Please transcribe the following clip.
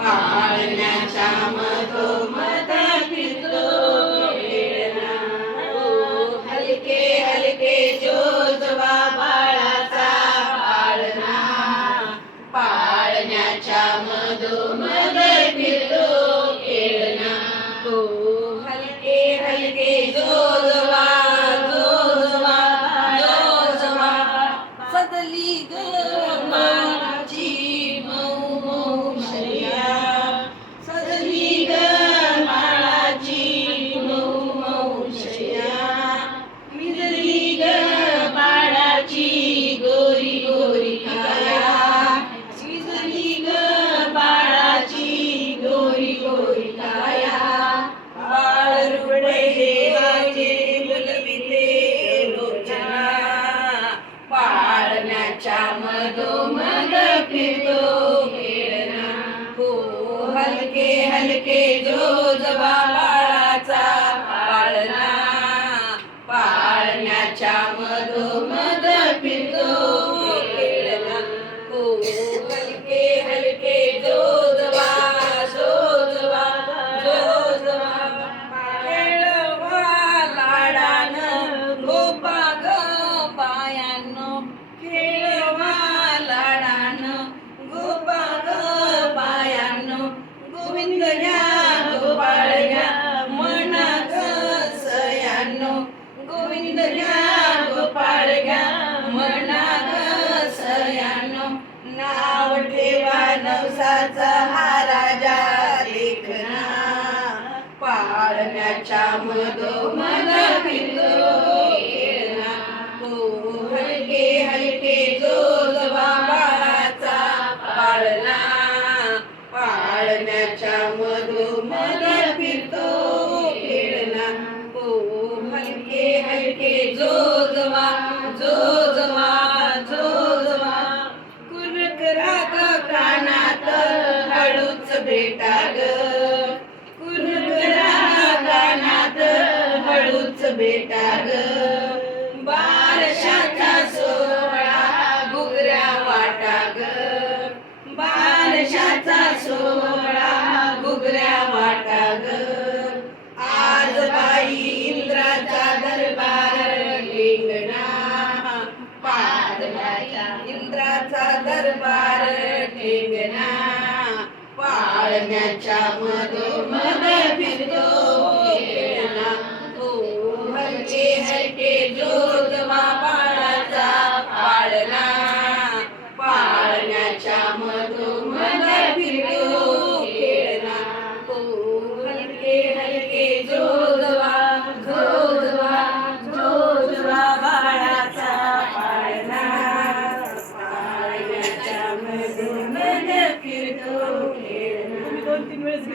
पाळण्याच्या मधोमध फिरतो खेळणा. ओ हलके हलके जोजवा बाळाचा पाळणा. पाळण्याच्या मधोमध फिरतो खेळणा. ओ हलके हलके जोजवा जोजवा जोजवा. सजली ग बाळाची मऊ मऊ शय्या. सजली ग बाळाची मऊ मऊ शय्या. मिजली ग बाळाची गोरी गोरी काया. मिजली ग बाळाची गोरी गोरी काया. बाळ रुपडे देवाचे बोलविते लोचना. पाळण्याच्या मधोमध फिरतो खेळणा. हो हलके हलके जोजवा बाळाचा पाळणा. पाळण्याच्या मधोमध फिरतो खेळणा. हो हलके हलके जोजवा जोजवा जोजवा. खेळवा लाडानं गोपा ग पायानो. खेळवा लाडानं गोपा ग पायानो. गोविंद घ्या गोपाळ घ्या म्हणा ग सयानो. गोविंद घ्या गोपाळ घ्या म्हणा ग सयानो. नाव ठेवा नवसाचा हा राजा लेखना. पाळण्याच्या मधोमध फिरतो खेळणा. हो हलके हलके जोजवा बाळाचा पाळणा. पाळण्याच्या मधोमध फिरतो खेळणा. हो हलके हलके जोजवा जोजवा जोजवा. कुरकरा ग कानात हळूच भेटा ग. कुरकरा कानात हळूच भेटा ग. बारशाचा सोहळा घुगऱ्या वाटा ग. बारशाचा सोहळा घुगऱ्या वाटा ग. आज बाई इंद्राचा दरबार ठेंगणा. पाळण्याच्या इंद्राचा दरबार ठेंगणा. पाळण्याच्या मधोमध फिरतो खेळणा. हो हलके हलके जोजवा बाळाचा पाळणा. पाळण्याच्या मधोमध फिरतो खेळणा. हो हलके हलके जोजवा जोजवा जोजवा बाळाचा पाळणा. पाळण्याच्या मधोमध फिरतो खेळणा. 2-3 वेळेस